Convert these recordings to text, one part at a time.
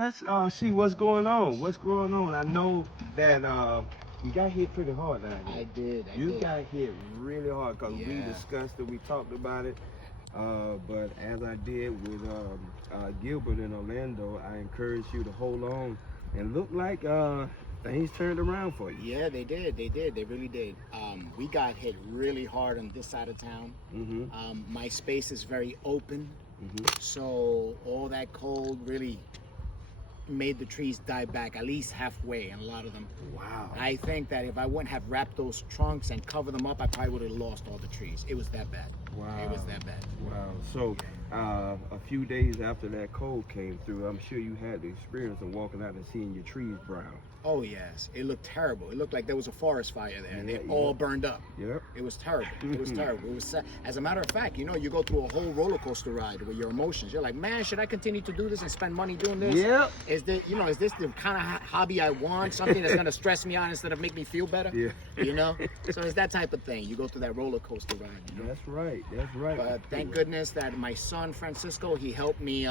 let's see what's going on. What's going on? I know that you got hit pretty hard down here. I did. You got hit really hard because we Yeah. discussed it, we talked about it. But as I did with Gilbert in Orlando, I encourage you to hold on and look like things turned around for you. Yeah, they did. They did. They really did. We got hit really hard on this side of town. My space is very open, so all that cold really made the trees die back at least halfway, and a lot of them. Wow. I think that if I wouldn't have wrapped those trunks and covered them up, I probably would have lost all the trees. It was that bad. Wow. It was that bad. Wow. So a few days after that cold came through, I'm sure you had the experience of walking out and seeing your trees brown. Oh yes, it looked terrible. It looked like there was a forest fire there, and they Yeah, all burned up. Yep. It was terrible. It was terrible. It was sad. As a matter of fact, you know, you go through a whole roller coaster ride with your emotions. You're like, man, should I continue to do this and spend money doing this? Yep. Is this the kind of hobby I want? Something that's gonna stress me out instead of make me feel better? Yeah. You know. So it's that type of thing. You go through that roller coaster ride. You know? That's right. That's right. But thank goodness that my son Francisco, he helped me.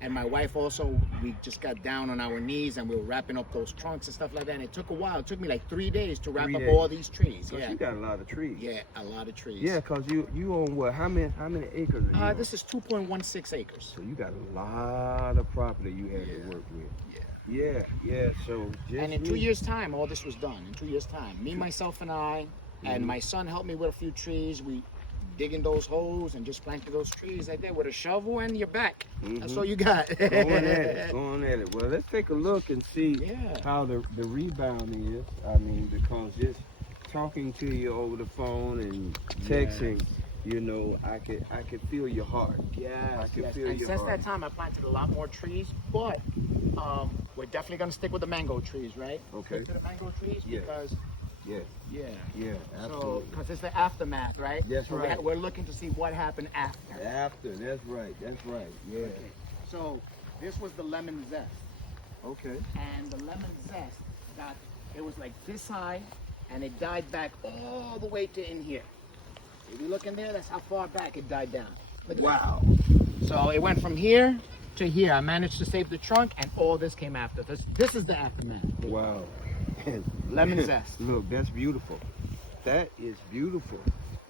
And my wife also, we just got down on our knees and we were wrapping up those trunks and stuff like that. And it took a while. It took me like 3 days to wrap up all these trees. Cause Yeah. you got a lot of trees. Yeah, a lot of trees. Yeah, cause you own what? How many acres? Are you on? This is 2.16 acres. So you got a lot of property you had to work with. Yeah. Yeah. So just And in 2 years' time, all this was done. In 2 years' time, me, myself, and I, and my son helped me with a few trees. We digging those holes and just planting those trees right there with a shovel and your back. That's all you got. going at it. Going at it. Well, let's take a look and see Yeah. how the rebound is. I mean, because just talking to you over the phone and texting, you know, I could feel your heart. Yes, I can yes. feel And your since heart. that time, I planted a lot more trees, but we're definitely gonna stick with the mango trees, right? Okay. Stick to the mango trees Yeah. because Yeah. yeah, Yeah. so Absolutely. because it's the aftermath, right? That's So right. we're looking to see what happened after. After. That's right. That's right. Yeah. Okay. So this was the lemon zest, Okay. and the lemon zest it was like this high, and it died back all the way to in here. If you look in there, that's how far back it died down. Look at that. Wow. So it went from here to here. I managed to save the trunk, and all this came after. This is the aftermath. Wow. Lemon zest. Look, that's beautiful. That is beautiful.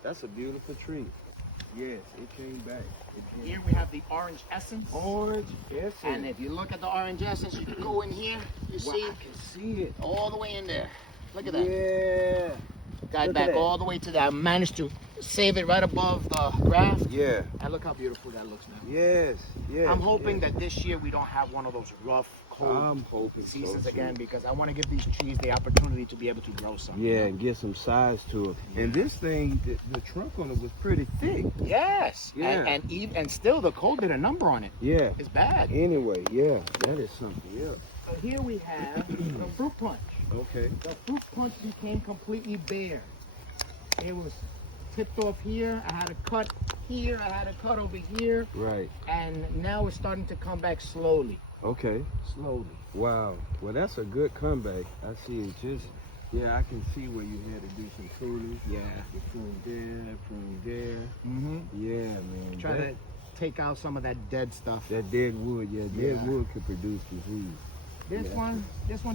That's a beautiful tree. Yes, it came back. Here we have the orange essence. Orange essence. And if you look at the orange essence, you can go in here. You Wow, see I can see it. all the way in there. Look at that. Yeah. Died look at back that. all the way to that. I managed to save it right above the graft. Yeah. And look how beautiful that looks now. Yes. Yes. I'm hoping yes. that this year we don't have one of those rough, cold I'm hoping seasons so, too. again, because I want to give these trees the opportunity to be able to grow some. Yeah, and get some size to it. And this thing, the trunk on it was pretty thick. Yes. Yeah. And still the cold did a number on it. Yeah. It's bad. Anyway, yeah, that is something else. So here we have the fruit punch. Okay. The fruit punch became completely bare. It was tipped off here. I had a cut here. I had a cut over here. Right. And now it's starting to come back slowly. Okay. Slowly. Wow. Well, that's a good comeback. I see it just, yeah, I can see where you had to do some pruning. Yeah. You prune there. Mm-hmm. Yeah, man. Try to take out some of that dead stuff. That dead wood, yeah, dead Yeah. wood could produce disease. This one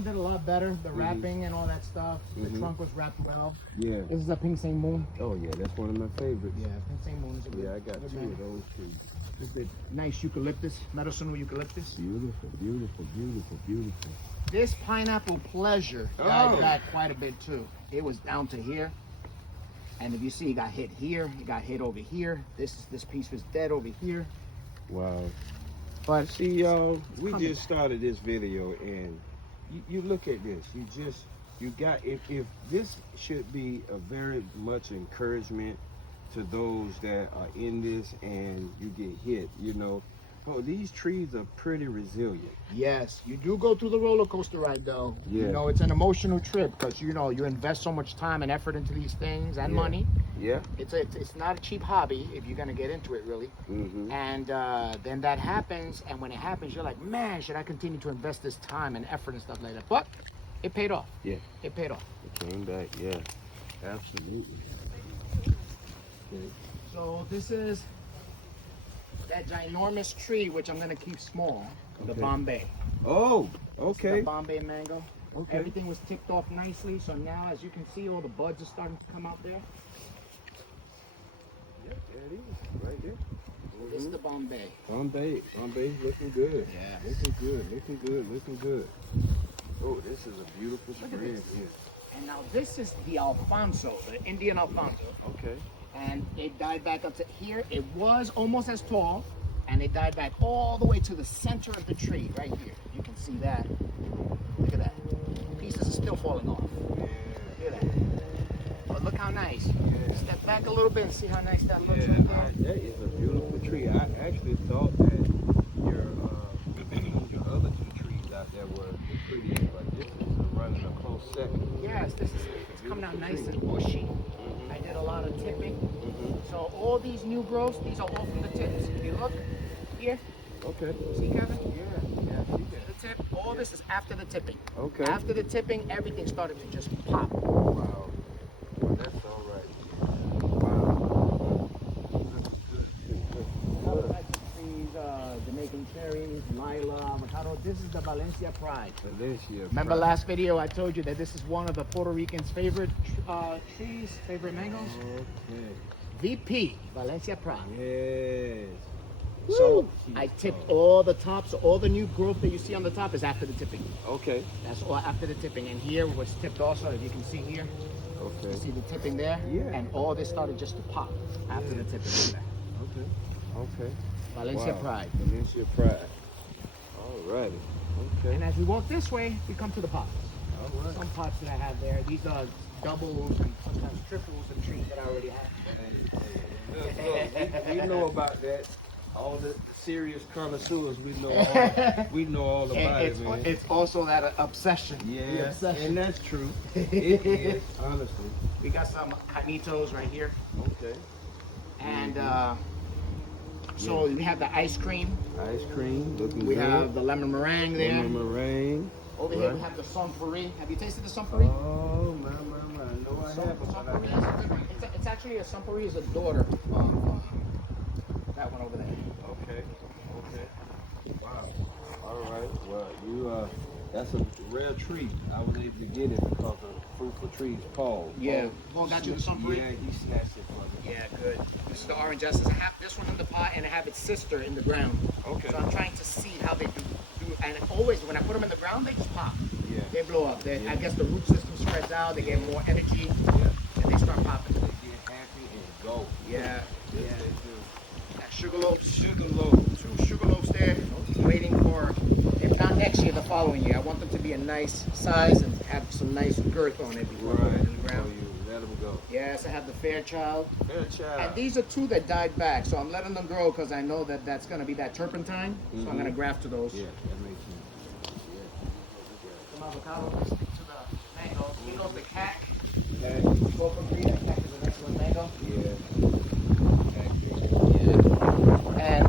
did a lot better. The wrapping and all that stuff. The trunk was wrapped well. Yeah. This is a Pink Saint Moon. Oh, yeah, that's one of my favorites. Yeah, Pink Saint Moon is a good. Yeah, I got good two man. of those too. This is the nice eucalyptus, medicinal eucalyptus. Beautiful, beautiful, beautiful, beautiful. This pineapple pleasure Oh. died back quite a bit too. It was down to here. And if you see, it got hit here, it got hit over here. This piece was dead over here. Wow. But See, y'all, we coming. just started this video, and you look at this. You got, if this should be a very much encouragement to those that are in this and you get hit, you know. Oh, these trees are pretty resilient. yes, you do go through the roller coaster ride though. Yeah. You know, it's an emotional trip because you invest so much time and effort into these things and Yeah. money. Yeah. It's not a cheap hobby if you're gonna get into it really. Mm-hmm. And then that happens, and when it happens, you're like, man, should I continue to invest this time and effort and stuff like that? But it paid off. Yeah. It paid off. It came back. Yeah. Absolutely. Okay. So this is that ginormous tree, which I'm gonna keep small. The Okay. Bombay. Oh, The okay. Bombay mango. Okay. Everything was tipped off nicely, so now, as you can see, all the buds are starting to come out there. Yep, there it is, right there. This is the Bombay. Bombay's looking good. Yeah. Looking good, looking good, looking good. Oh, this is a beautiful Look at spread this. here. And now this is the Alfonso, the Indian Alfonso. Okay. And it died back up to here. It was almost as tall, and it died back all the way to the center of the tree, right here. You can see that. Look at that. Pieces are still falling off. Yeah. Look at that. But look how nice. Yeah. Step back a little bit and see how nice that looks Yeah, right there. that is a beautiful tree. I actually thought that your your other two trees out there were pretty, but this is running a close second. Yes, this is it's coming out nice and bushy. I did a lot of tipping. So all these new growths, these are all from the tips. If you look here, Okay. see Kevin? Yeah. The tip, all this is after the tipping. Okay. After the tipping, everything started to just pop. Wow. Well, that's all right. Wow. Other types of trees, Jamaican cherries, lila, avocado. This is the Valencia Pride. Valencia. Remember last video I told you that this is one of the Puerto Ricans' favorite trees, favorite mangoes? Okay. VP, Valencia Pride. Yes. So I tipped all the tops, all the new growth that you see on the top is after the tipping. Okay. That's all after the tipping. And here was tipped also, if you can see here. Okay. You see the tipping there? Yeah. And all this started just to pop after the tipping. Look at that. Okay. Valencia Wow. Pride. Valencia Pride. All righty. Okay. And as we walk this way, we come to the pots. All right. Some pots that I have there, these are doubles and sometimes triples and trees that I already have. Look, we know about that. All the serious connoisseurs, we know all about And it, man. it's also that obsession. The Yeah, obsession. and that's true. It is, honestly. We got some janitos right here. Okay. And so we have the ice cream. Ice cream, looking We good. have the lemon meringue there. Lemon meringue. Over here we Right. have the sunpuri. Have you tasted the sunpuri? Oh, my. No, I haven't. but I Sunpuri have. is a good one. It's actually a sunpuri is a daughter of that one over there. Okay. Wow. All right. Well, you that's a rare treat. I was able to get it because of Fruitful Trees, Paul. Yeah. Paul got you the sunpuri? Yeah, he snatched it for me. Yeah, good. This is the orange justice. I have this one in the pot and I have its sister in the ground. Okay. So I'm trying to see how they do. And always when I put them in the ground, they just pop. Yeah. They blow up. Yeah. I guess the root system spreads out. They get more energy Yeah. and they start popping. They get happy and go. Yeah. Yes, Yeah. they do. That sugarloaf. Sugarloaf. 2 sugarloafs there. Waiting for, if not next year, the following year. I want them to be a nice size and have some nice girth on it before I put Right. it in the Oh, ground. you let them go. Yes, I have the Fairchild. Fairchild. And these are 2 that died back, so I'm letting them grow because I know that that's going to be that turpentine. So I'm going to graft to those. Yeah, that makes sense. Yeah. Some avocado, let's stick to the mangoes. Here goes the cat. Okay. Cocoa Green, that cat is an excellent mango. And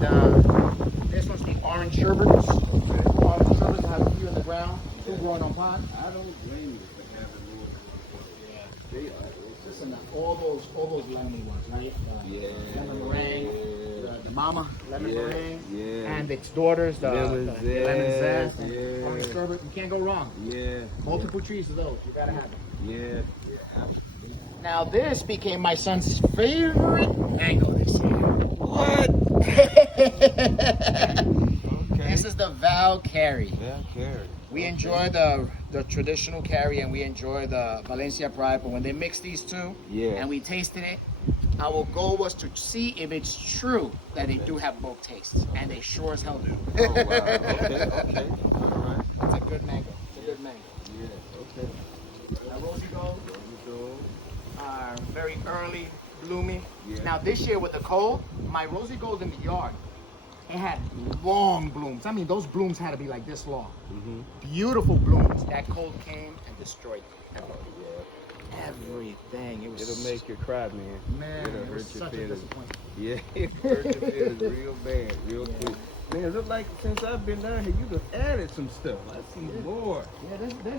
this one's the orange sherbets. Orange sherbets, I have a few in the ground, 2 growing on pot. I don't blame you for having more. They are. Listen, all those lemony ones, right? Yeah. Lemon meringue, the mama lemon Yeah, meringue, yeah. and its daughters, the Lemon lemon zest, zest, and yeah. orange sherbet. You can't go wrong. Yeah. Multiple trees of those, you gotta have them. Yeah. Now this became my son's favorite mango this year. What? Okay. This is the Val Carey. Yeah, carrot. We enjoy the traditional carry and we enjoy the Valencia Pride, but when they mix these two Yeah. and we tasted it, our goal was to see if it's true that they do have both tastes, and they sure as hell do. Oh, wow. Okay. All right. It's a good mango. It's a good mango. Yeah. Okay. Now Rosy Gold are very early blooming. Yeah. Now this year with the cold, my Rosy Gold in the yard, it had long blooms. I mean, those blooms had to be like this long. Beautiful blooms. That cold came and destroyed them. Everything. It was. It'll make you cry, man. Man, It'll it was hurt your such a feelings. disappointment. Yeah, it hurt your feelings real bad, real quick. man. It look like since I've been down here, you have added some stuff. I see more. Yeah,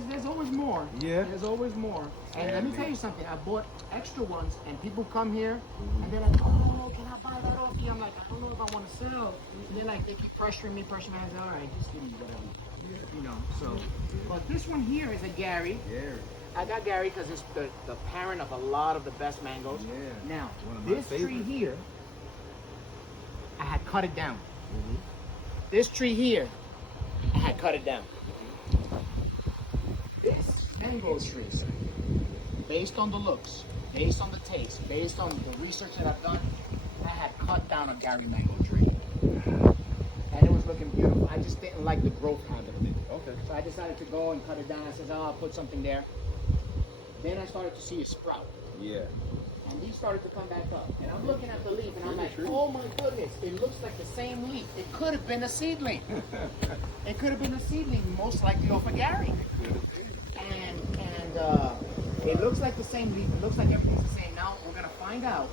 there's always more. Yeah. There's always more. And Yeah, let me man. tell you something. I bought extra ones, and people come here, and they're like, "Oh, can I buy that off you?" I'm like, "I don't know if I want to sell." And they're like, they keep pressuring me. I said, "All right, just give me whatever." You know. So, but this one here is a Gary. Yeah. I got Gary because it's the parent of a lot of the best mangoes. Yeah. Now, One of my this tree favorites. here, I had cut it down. Mhm. This tree here, I had cut it down. This mango tree, based on the looks, based on the taste, based on the research that I've done, I had cut down a Gary mango tree. And it was looking beautiful. I just didn't like the growth habit of it. Okay. So I decided to go and cut it down. I said, oh, I'll put something there. Then I started to see it sprout. Yeah. And these started to come back up. And I'm looking at the leaf and I'm Pretty like, tree. oh my goodness, it looks like the same leaf. It could have been a seedling. It could have been a seedling, most likely off of Gary. And it looks like the same leaf. It looks like everything's the same. Now we're gonna find out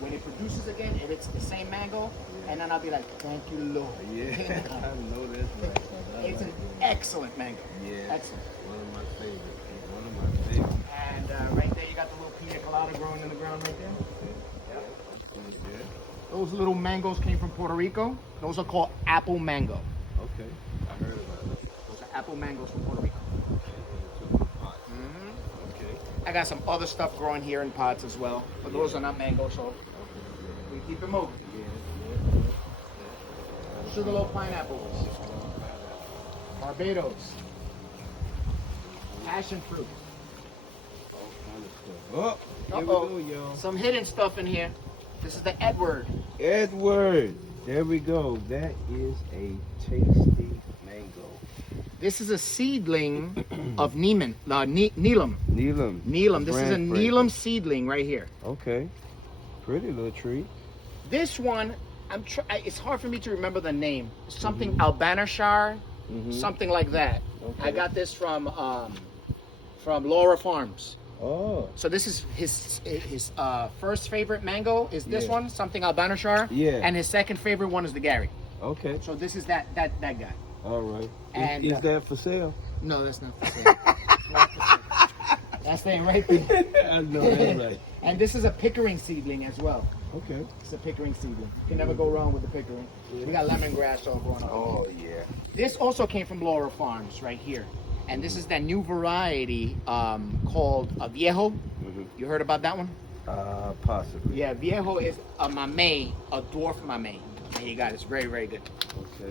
when it produces again if it's the same mango. And then I'll be like, thank you, Lord. Yeah. I know that's right. It's an excellent mango. Yeah. Excellent. One of my favorites. One of my favorites. And right there, you got the little pina colada growing in the ground right there. Yeah. Those little mangoes came from Puerto Rico. Those are called apple mango. Okay. I heard about it. Those are apple mangoes from Puerto Rico. Okay. I got some other stuff growing here in pots as well, but those are not mangoes, so we keep them moving. Sugarloaf pineapples, Barbados, passion fruit. Oh, here we Uh-oh. go, y'all. Some hidden stuff in here. This is the Edward. Edward. There we go. That is a tasty mango. This is a seedling of Neelam. Neelam. Neelam. This is a Brand Neelam seedling right here. Okay. Pretty little tree. This one, it's hard for me to remember the name. Something Albanashar, something like that. Okay. I got this from Laura Farms. Oh. So this is his first favorite mango is this Yeah. one, something Albanashar. Yeah. And his second favorite one is the Gary. Okay. So this is that guy. All right. And, Is that for sale? No, that's not for sale. That's staying right there. I know that's right. And this is a Pickering seedling as well. Okay. It's a Pickering seedling. You can never go wrong with the Pickering. We got lemongrass all going on. Oh yeah. This also came from Laura Farms right here. And this is that new variety called a Viejo. You heard about that one? Possibly. Yeah, Viejo is a mamey, a dwarf mamey. And you got it. It's very, very good. Okay.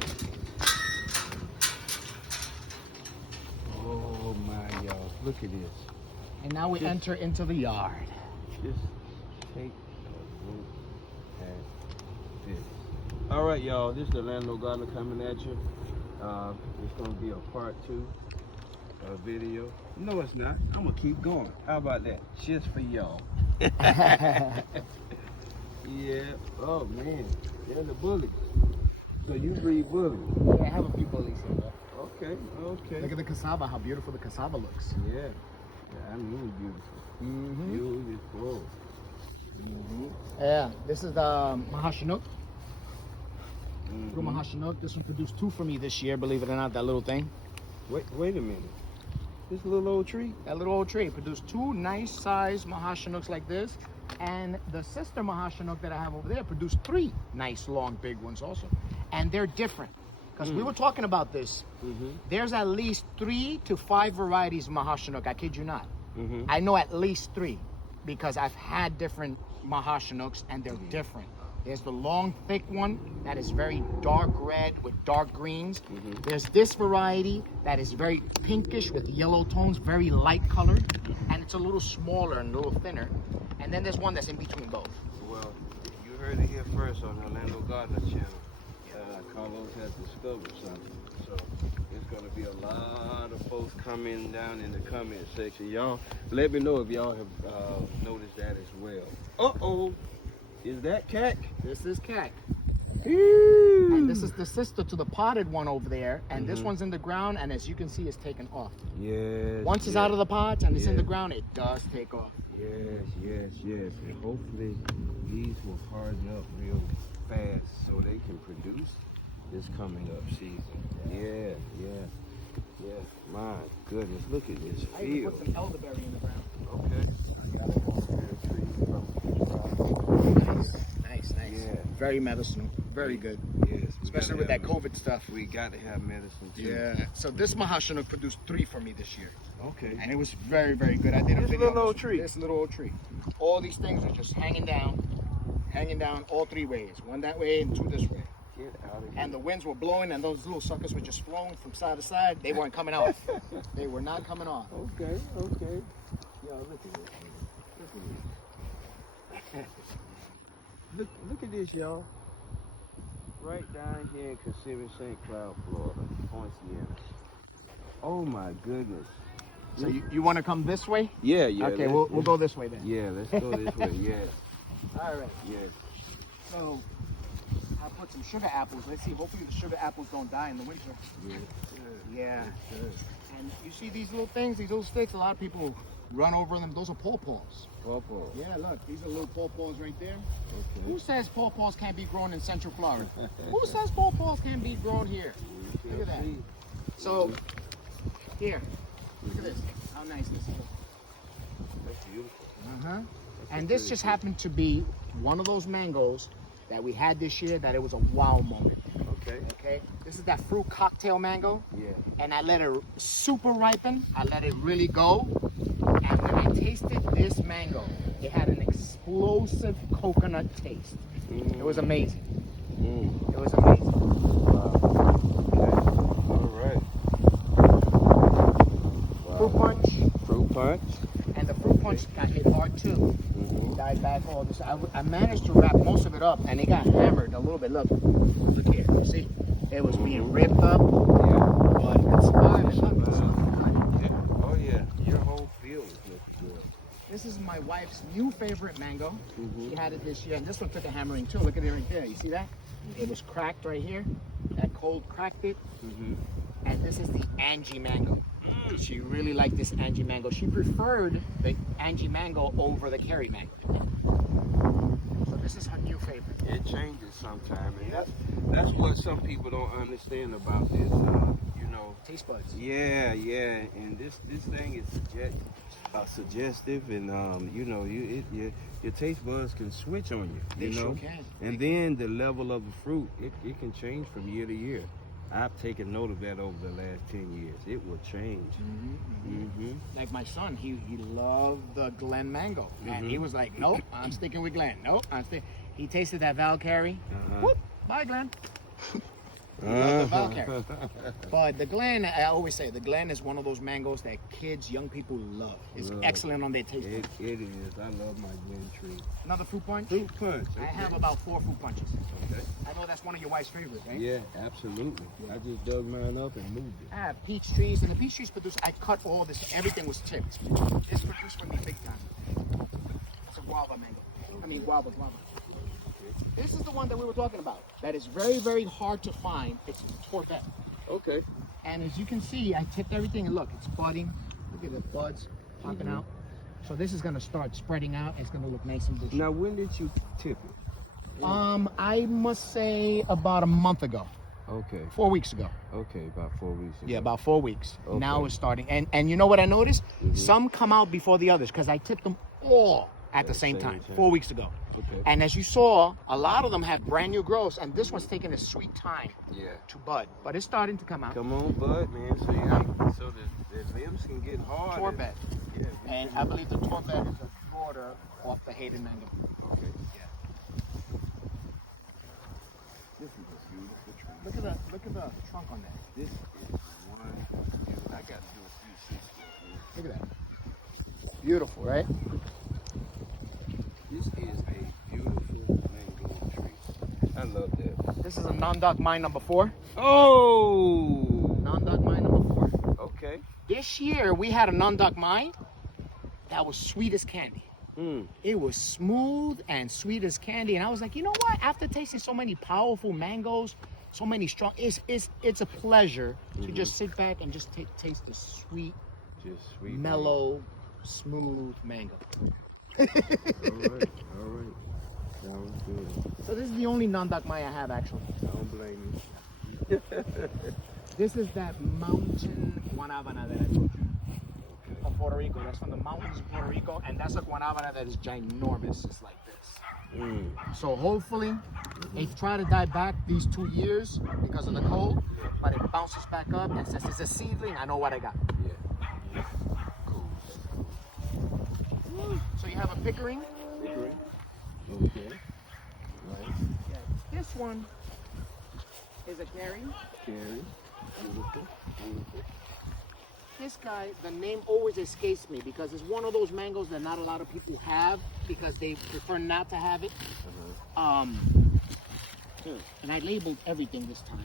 Oh my, y'all. Look at this. And now we enter into the yard. Just take a look at this. All right, y'all. This is the Landlord Gardener coming at you. It's going to be a part 2 video. No, it's not. I'm going to keep going. How about that? Just for y'all. Yeah. Oh, man. There's a bully. So you breed bully. Yeah, I have a few bullies in there. Okay, okay. Look at the cassava, how beautiful the cassava looks. Yeah. I mean beautiful. Beautiful. Yeah, this is the Mahashinook. Little Mahashinook. This one produced 2 for me this year, believe it or not, that little thing. Wait a minute. This little old tree? That little old tree produced 2 nice sized Mahashinooks like this. And the sister Mahashinook that I have over there produced 3 nice long big ones also. And they're different. Because we were talking about this. There's at least 3 to 5 varieties of Mahashinook. I kid you not. I know at least 3 because I've had different Mahashinooks and they're different. There's the long, thick one that is very dark red with dark greens. There's this variety that is very pinkish with yellow tones, very light colored, and it's a little smaller and a little thinner. And then there's one that's in between both. Well, you heard it here first on the Orlando Gardener channel. Carlos has discovered something. So it's going to be a lot of folks coming down in the comment section. Y'all, let me know if y'all have noticed that as well. Uh-oh. Is that cack? This is cack. Ew. And this is the sister to the potted one over there. And this one's in the ground, and as you can see, it's taken off. Yes. Once it's out of the pots and it's in the Yeah. ground, it does take off. Yes. And hopefully these will harden up real fast so they can produce this coming up season. Yeah, yeah, yeah. My goodness, look at this I even field. put some elderberry in the ground. Okay. I got an elderberry tree from Nice. Yeah. Very medicinal. Very good. Yes. we Especially gotta with that have- COVID stuff. We got to have medicine too. Yeah. So this Mahashinook produced 3 for me this year. Okay. And it was very, very good. I did a This video. little on old tree. This little old tree. All these things are just hanging down all 3 ways. One that way and 2 this way. Get out of here. And the winds were blowing and those little suckers were just flowing from side to side. They weren't coming off. They were not coming off. Okay, okay. Yo, look at this. Look at this. look at this, y'all. Right down here in Kissimmee, St. Cloud, Florida, Point Siena. Oh my goodness. So you want to come this way? Yeah, yeah. Okay, we'll go this way then. Yeah, let's go this way. Yeah, All right. yes. So I put some sugar apples. Let's see. Hopefully the sugar apples don't die in the winter. Yes, Yeah. good. And you see these little things, these little sticks. A lot of people run over them. Those are pawpaws. Pawpaw. Yeah, look. These are little pawpaws right there. Okay. Who says pawpaws can't be grown in Central Florida? Who says pawpaws can't be grown here? Look at that. So here, look at this. How nice this is. That's beautiful. Uh-huh. And this just happened to be one of those mangoes that we had this year that it was a wow moment. Okay. Okay? This is that fruit cocktail mango. Yeah. And I let it super ripen. I let it really go. And when I tasted this mango, it had an explosive coconut taste. It was amazing. It was amazing. Wow. Okay. All right. Wow. Fruit punch. Fruit punch. And the fruit punch got hit hard too. Mm-hmm. Died back all this. I managed to wrap most of it up and it got hammered a little bit. Look here. You see? It was being ripped up. Yeah. But it survived. Look, it's Oh yeah. Your whole field is looking good. This is my wife's new favorite mango. Mhm. She had it this year, and this one took a hammering too. Look at it right there. You see that? It was cracked right here. That cold cracked it. Mm-hmm. And this is the Angie mango. She really liked this Angie mango. She preferred the Angie mango over the Kerry mango. So this is her new favorite. It changes sometimes, and that's what some people don't understand about this. You know. Taste buds. Yeah, yeah, and this thing is suggestive, and you know, your taste buds can switch on you. They You know, sure can. and then the level of the fruit, it can change from year to year. I've taken note of that over the last 10 years. It will change. Mm-hmm. Like my son, he loved the Glen mango. And he was like, nope, I'm sticking with Glen. Nope, I'm sticking. He tasted that Valkyrie. Whoop, bye Glen. He loved the Valkyrie. But the Glen, I always say, the Glen is one of those mangoes that kids, young people love. It's Love. excellent on their taste buds. It is. I love my Glen tree. Another fruit punch? Fruit punch. I have about 4 fruit punches. Okay. I know that's one of your wife's favorites, right? Yeah, absolutely. I just dug mine up and moved it. I have peach trees, and the peach trees produce, I cut all this, everything was chipped. This produced for me big time. It's a guava mango. I mean, guava. This is the one that we were talking about. That is very, very hard to find. It's Torbet. Okay. And as you can see, I tipped everything, and look, it's budding. Look at the buds popping out. So this is gonna start spreading out. It's gonna look nice and bushy. Now, when did you tip it? I must say about a month ago, Okay. 4 weeks ago. Okay, about 4 weeks ago. Yeah, about 4 weeks. Okay. Now it's starting. And you know what I noticed? Some come out before the others because I tipped them all at the same time 4 weeks ago. Okay. And as you saw, a lot of them have brand new growths, and this one's taking a sweet time Yeah. to bud. But it's starting to come out. Come on, bud, man. So the limbs can get hard. Torbet. Yeah. And I believe the Torbet is a border off the Hayden mango. Okay. Yeah. This is a beautiful tree. Look at the trunk on that. This is one. I got to do a few systems. Look at that. Beautiful, right? This is a beautiful mango tree. I love that. This is a non-doc mine number 4. Oh. Non-doc mine number 4. Okay. This year we had a non-doc mine that was sweet as candy. It was smooth and sweet as candy, and I was like, you know what? After tasting so many powerful mangoes, so many strong, it's a pleasure to just sit back and just taste the sweet, Just sweet. mellow, smooth mango. All right. All right. Sounds good. So this is the only non-doc mine I have actually. I don't blame you. This is that mountain guanabana that I told you. Of Puerto Rico. That's from the mountains of Puerto Rico, and that's a guanabana that is ginormous. It's like this. So hopefully, they try to die back these 2 years because of the cold, but it bounces back up. And since it's a seedling, I know what I got. Yeah. Cool. So you have a pickering. Pickering. Okay. Right. Yeah. This one is a carry. Carry. Beautiful. Beautiful. This guy, the name always escapes me because it's one of those mangoes that not a lot of people have because they prefer not to have it. And I labeled everything this time.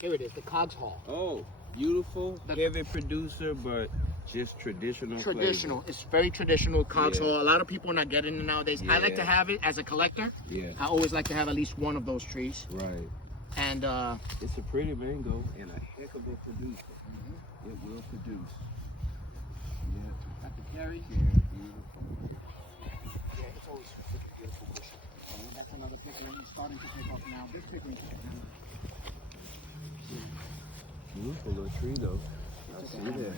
Here it is, the Cogs Hall. Oh, beautiful. Heavy producer, but just traditional. Traditional. Flavor. It's very traditional Cogs Yeah. Hall. A lot of people are not getting it nowadays. I like to Yeah. have it as a collector. Yeah. I always like to have at least one of those trees. Right. And It's a pretty mango and a heck of a producer. It will produce. Yeah. got the carry. Yeah, beautiful. Yeah, it's always freaking beautiful bush. That's another pickering. It's starting to pick up now. This pickering. Beautiful little tree though. I see that.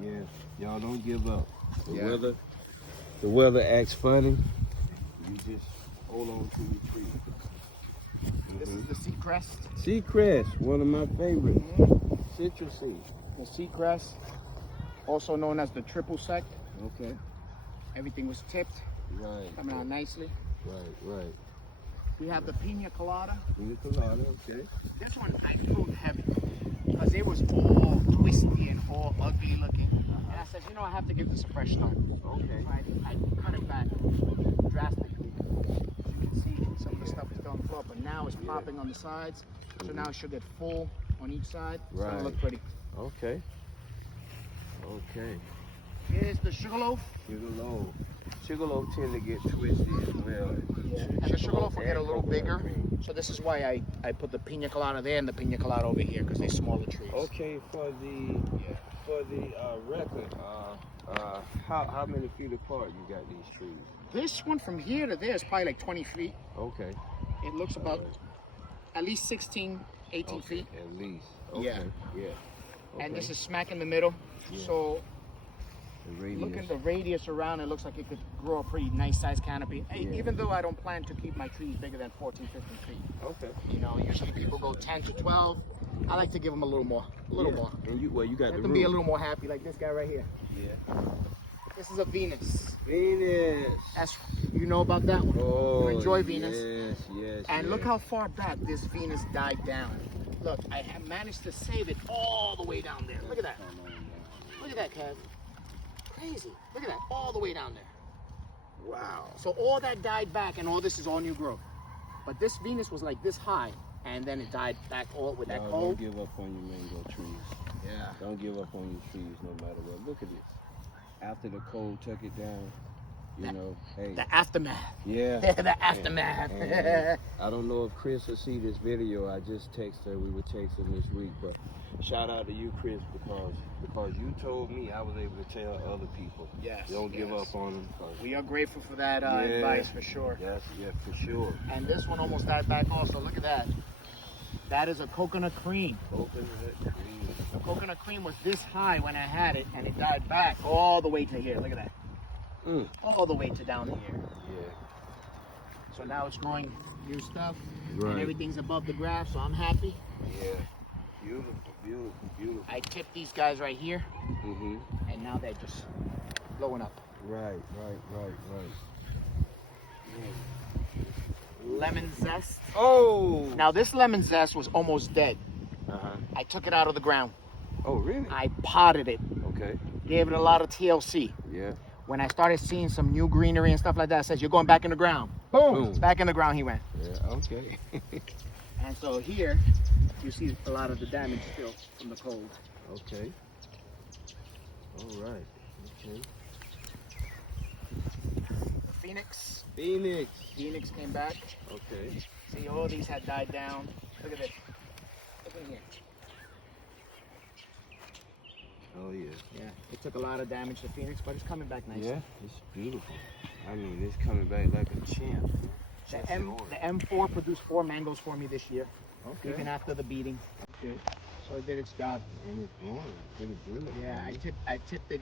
Yeah. Y'all don't give up. The weather acts funny. You just hold on to your tree. This is the sea crest. Sea crest, one of my favorites. Citrusy. The sea crest, also known as the triple sec. Okay. Everything was tipped, Right. coming out nicely. Right. We have the pina colada. Pina colada, okay. This one I pulled heavy because it was all twisty and all ugly looking. And I said, you know, I have to give this a fresh start. Okay. So I cut it back drastically. As you can see, some of the stuff is still on the floor, but now it's popping on the sides. So now it should get full on each side. It's gonna look pretty. Okay. Okay. Here's the sugarloaf. Sugarloaf. Sugarloaf tend to get twisty as well. And the sugarloaf will get a little bigger. So this is why I put the pina colada there and the pina colada over here because they're smaller trees. Okay, for the record, how many feet apart you got these trees? This one from here to there is probably like 20 feet. Okay. It looks about at least 16, 18 feet. At least. Okay. Yeah. Yeah. Okay. And this is smack in the middle. Yeah. So the radius. look at the radius around, it looks like it could grow a pretty nice sized canopy. Yeah. Even though I don't plan to keep my trees bigger than 14, 15 feet. Okay. You know, usually people go 10 to 12. I like to give them a little more, more. And you got Let the them be a little more happy, like this guy right here. Yeah. This is a Venus. Venus. That's, you know about that one. Oh, You enjoy Venus. Yes. And look how far back this Venus died down. Look, I have managed to save it all the way down there. Look at that. Look at that, Kev. Crazy. Look at that, all the way down there. Wow. So all that died back and all this is all new growth. But this Venus was like this high and then it died back all with that cold. Don't give up on your mango trees. Yeah. Don't give up on your trees no matter what. Look at this. After the cold took it down, you know, hey. The aftermath. Yeah. The aftermath. And I don't know if Chris will see this video. I just texted her. We were texting this week, but shout out to you, Chris, because you told me I was able to tell other people. Yes. Don't give up on them. We are grateful for that advice for sure. Yes, yeah, for sure. And this one almost died back also. Look at that. That is a coconut cream. Coconut cream. The coconut cream was this high when I had it, and it died back all the way to here. Look at that. All the way to down here. Yeah. So now it's growing new stuff, Right. and everything's above the grass, so I'm happy. Yeah. Beautiful. I tipped these guys right here, Mm-hmm. and now they're just blowing up. Right. Lemon zest. Oh. Now this lemon zest was almost dead. Uh-huh. I took it out of the ground. Oh, really? I potted it, Okay. gave it a lot of TLC. Yeah. When I started seeing some new greenery and stuff like that, I said, you're going back in the ground. Boom. Boom. Back in the ground he went. Yeah. Okay. And so here, you see a lot of the damage still from the cold. Okay. All right. Okay. Phoenix. Phoenix Came back. Okay. See, all these had died down. Look at this. Look in here. Oh, yeah. Yeah, it took a lot of damage to Phoenix, but it's coming back nice. Yeah, it's beautiful. I mean, it's coming back like a champ. The M4 produced 4 mangoes for me this year. Okay. even after the beating. Okay. So it did its job. And it's on. Pretty good. Yeah, I tipped it